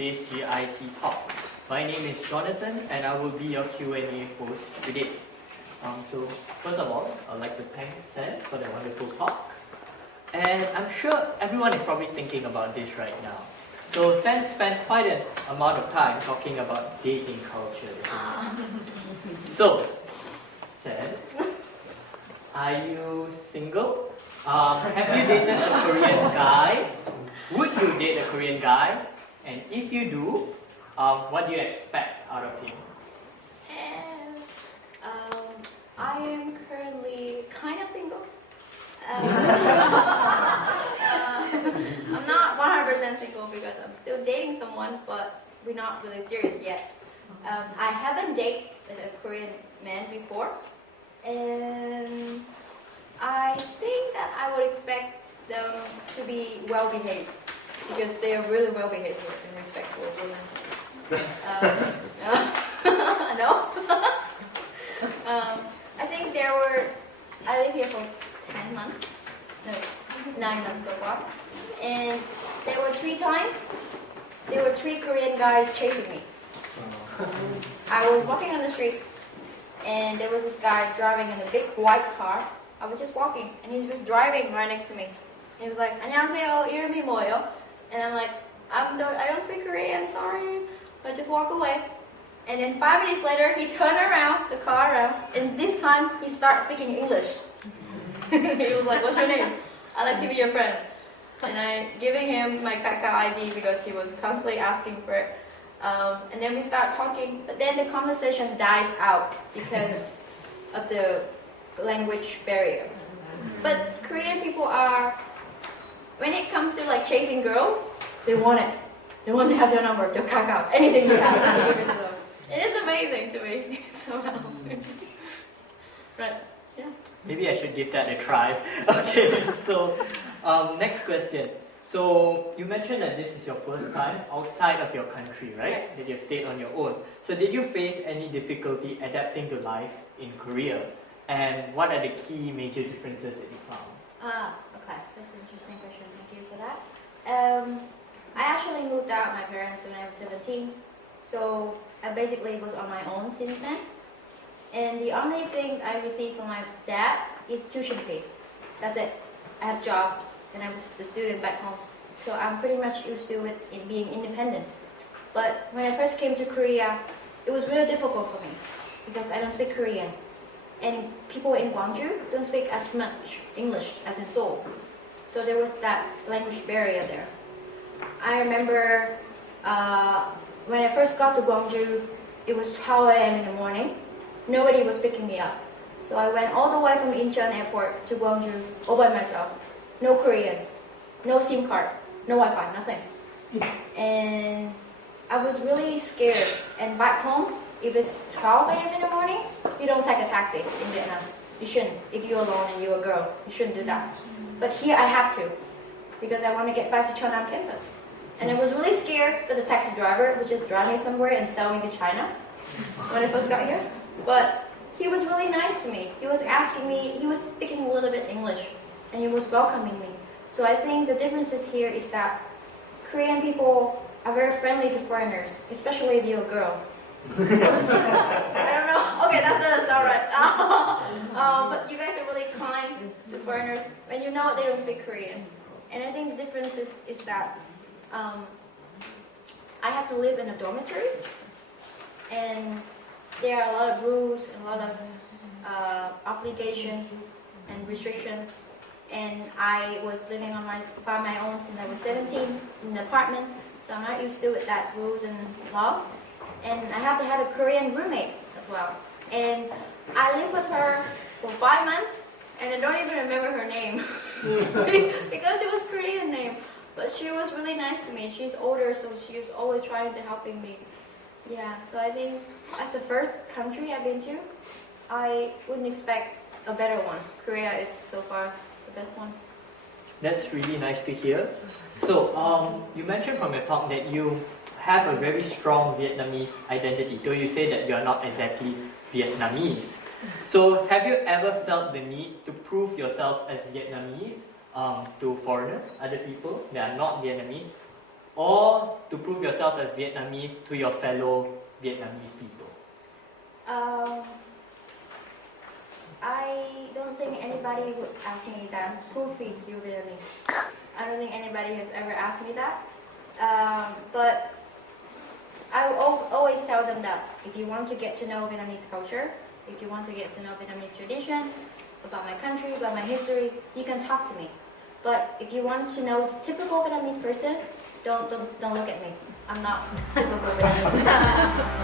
today's GIC Talk. My name is Jonathan and I will be your Q&A host today. So first of all, I'd like to thank Sam for the wonderful talk. And I'm sure everyone is probably thinking about this right now. So Sam spent quite an amount of time talking about dating culture. So, Sam, are you single? Have you dated a Korean guy? Would you date a Korean guy? And if you do, what do you expect out of him? I am currently kind of single. I'm not 100% single because I'm still dating someone, but we're not really serious yet. I haven't dated a Korean man before, and I think that I would expect them to be well behaved because they are really well behaved and respectful women. No. I think I live here for 10 months, no, 9 months so far, and there were 3 Korean guys chasing me. I was walking on the street, and there was this guy driving in a big white car. I was just walking, and he was driving right next to me. He was like, "안녕하세요, 이름이 뭐예요?" And I'm like, I don't speak Korean, sorry. So I just walk away. And then 5 minutes later, he turned around, the car around, and this time he started speaking English. He was like, "What's your name? I'd like to be your friend." And I giving him my Kakao ID because he was constantly asking for it. And then we start talking, but then the conversation died out because of the language barrier. But Korean people are, when it comes to like chasing girls, they want it. They want to have your number, your Kakao, anything you have, you give it to them. It is amazing to me somehow. Right? Yeah. Maybe I should give that a try. Okay, so next question. So you mentioned that this is your first time outside of your country, right? That you've stayed on your own. So did you face any difficulty adapting to life in Korea? And what are the key major differences that you found? Okay, that's an interesting question. Thank you for that. I actually moved out my parents when I was 17, so I basically was on my own since then. And the only thing I received from my dad is tuition fee. That's it. I have jobs, and I was the student back home, so I'm pretty much used to it in being independent. But when I first came to Korea, it was really difficult for me because I don't speak Korean. And people in Gwangju don't speak as much English as in Seoul. So there was that language barrier there. I remember when I first got to Gwangju, it was 12 a.m. in the morning. Nobody was picking me up. So I went all the way from Incheon airport to Gwangju all by myself. No Korean, no SIM card, no Wi-Fi, nothing. And I was really scared. And back home, if it's 12 a.m. in the morning, you don't take a taxi in Vietnam. You shouldn't. If you're alone and you're a girl, you shouldn't do that. But here I have to, because I want to get back to Cheongnam campus. And I was really scared that the taxi driver would just drive me somewhere and sell me to China when I first got here. But he was really nice to me. He was asking me, he was speaking a little bit English, and he was welcoming me. So I think the differences here is that Korean people are very friendly to foreigners, especially if you're a girl. I don't know. Okay, that doesn't sound right. But you guys are really kind to foreigners when you know they don't speak Korean. And I think the difference is that I have to live in a dormitory, and there are a lot of rules and a lot of obligation and restriction. And I was living by my own since I was 17 in an apartment, so I'm not used to that rules and laws. And I have to have a Korean roommate as well. And I lived with her for 5 months, and I don't even remember her name because it was Korean name. But she was really nice to me. She's older, so she was always trying to helping me. Yeah, so I think as the first country I've been to, I wouldn't expect a better one. Korea is so far the best one. That's really nice to hear. So you mentioned from your talk that you have a very strong Vietnamese identity, though you say that you are not exactly Vietnamese. So have you ever felt the need to prove yourself as Vietnamese to foreigners, other people that are not Vietnamese? or to prove yourself as Vietnamese to your fellow Vietnamese people? I don't think anybody would ask me that. Who feed you Vietnamese? I don't think anybody has ever asked me that. But I always tell them that if you want to get to know Vietnamese culture, if you want to get to know Vietnamese tradition, about my country, about my history, you can talk to me. But if you want to know the typical Vietnamese person, don't look at me. I'm not typical Vietnamese person.